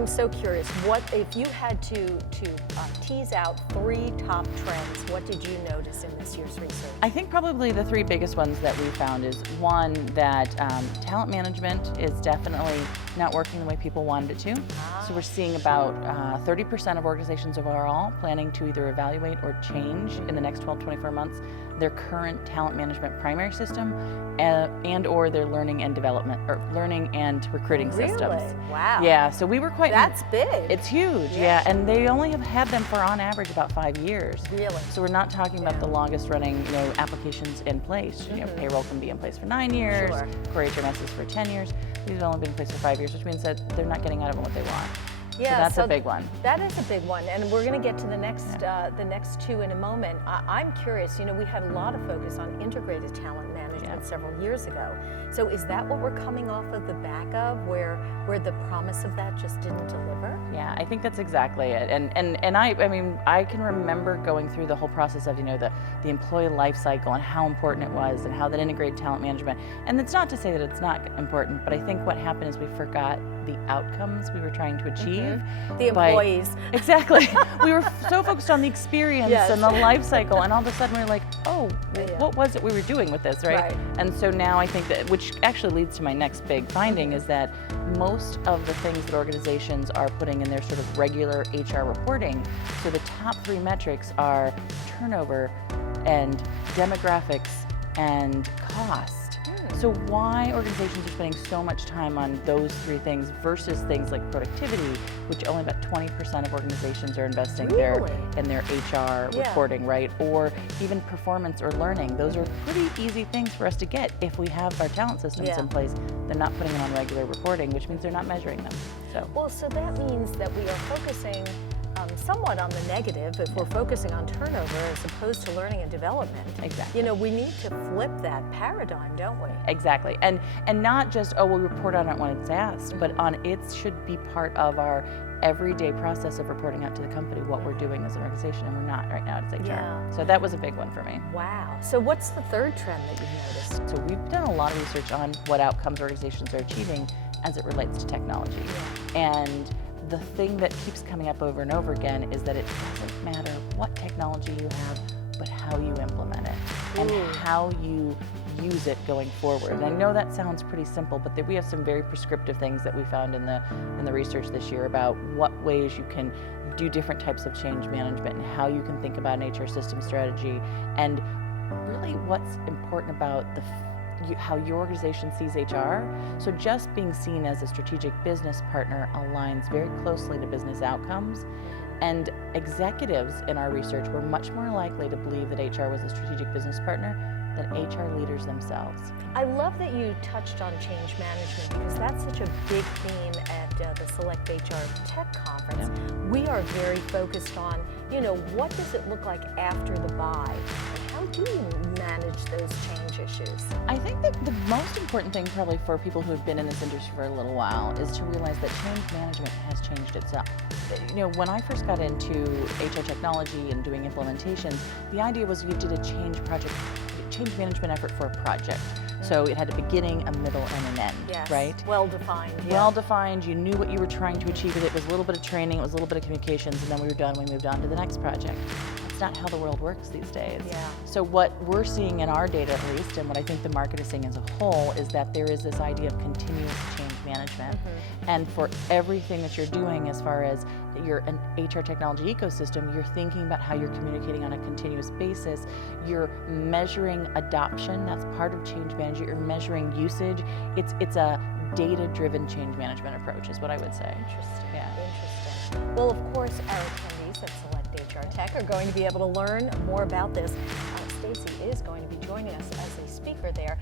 I'm so curious. What if you had to tease out 3 top trends? What did you notice in this year's research? I think probably the 3 biggest ones that we found is one, that talent management is definitely not working the way people wanted it to. So we're seeing about 30% of organizations overall planning to either evaluate or change in the next 12 to 24 months their current talent management primary system and or their learning and development or learning and recruiting systems. Really? Wow. Yeah, so we were quite. That's big. It's huge, yeah, and they only have had them for on average about 5 years. Really? So we're not talking about the longest running, applications in place. Payroll can be in place for 9 years, Sure. core HMS is for 10 years. These have only been in place for 5 years, which means that they're not getting out of them what they want. Yeah, so that's a big one. That is a big one, and we're going to get to the next 2 in a moment. I'm curious. We had a lot of focus on integrated talent management several years ago. So is that what we're coming off of the back of, where the promise of that just didn't deliver? Yeah, I think that's exactly it. And I can remember going through the whole process of the employee life cycle and how important it was and how that integrated talent management. And it's not to say that it's not important, but I think what happened is we forgot the outcomes we were trying to achieve. The employees. Exactly. We were so focused on the experience and the life cycle, and all of a sudden we were like, oh, what was it we were doing with this, right? And so now I think that, which actually leads to my next big finding, is that most of the things that organizations are putting in their sort of regular HR reporting, so the top 3 metrics are turnover and demographics and cost. So why organizations are spending so much time on those 3 things versus things like productivity, which only about 20% of organizations are investing in their HR reporting, right? Or even performance or learning. Those are pretty easy things for us to get if we have our talent systems in place. They're not putting them on regular reporting, which means they're not measuring them. So that means that we are focusing somewhat on the negative if we're focusing on turnover as opposed to learning and development. Exactly. We need to flip that paradigm, don't we? Exactly. And not just, we report on it when it's asked, but on it should be part of our everyday process of reporting out to the company what we're doing as an organization, and we're not right now as HR. Yeah. So that was a big one for me. Wow. So what's the 3rd trend that you've noticed? So we've done a lot of research on what outcomes organizations are achieving as it relates to technology. And the thing that keeps coming up over and over again is that it doesn't matter what technology you have, but how you implement it and how you use it going forward. And I know that sounds pretty simple, but we have some very prescriptive things that we found in the research this year about what ways you can do different types of change management and how you can think about an HR system strategy, and really what's important about how your organization sees HR. So just being seen as a strategic business partner aligns very closely to business outcomes. And executives in our research were much more likely to believe that HR was a strategic business partner than HR leaders themselves. I love that you touched on change management, because that's such a big theme at the Select HR Tech Conference. We are very focused on, what does it look like after the buy? And how do you manage those change issues? I think that the most important thing probably for people who have been in this industry for a little while is to realize that change management has changed itself. When I first got into HR technology and doing implementations, the idea was you did a change management effort for a project. So it had a beginning, a middle, and an end, right? Well-defined. Well-defined, you knew what you were trying to achieve with it. It was a little bit of training, it was a little bit of communications, and then we were done, we moved on to the next project. That's not how the world works these days. So what we're seeing in our data, at least, and what I think the market is seeing as a whole, is that there is this idea of continuous change management. And for everything that you're doing, as far as you're an HR technology ecosystem, you're thinking about how you're communicating on a continuous basis. You're measuring adoption. That's part of change management. You're measuring usage. It's a data-driven change management approach, is what I would say. Interesting. Yeah. Interesting. Well, of course, our attendees at Select HR Tech are going to be able to learn more about this. Stacey is going to be joining us as a speaker there.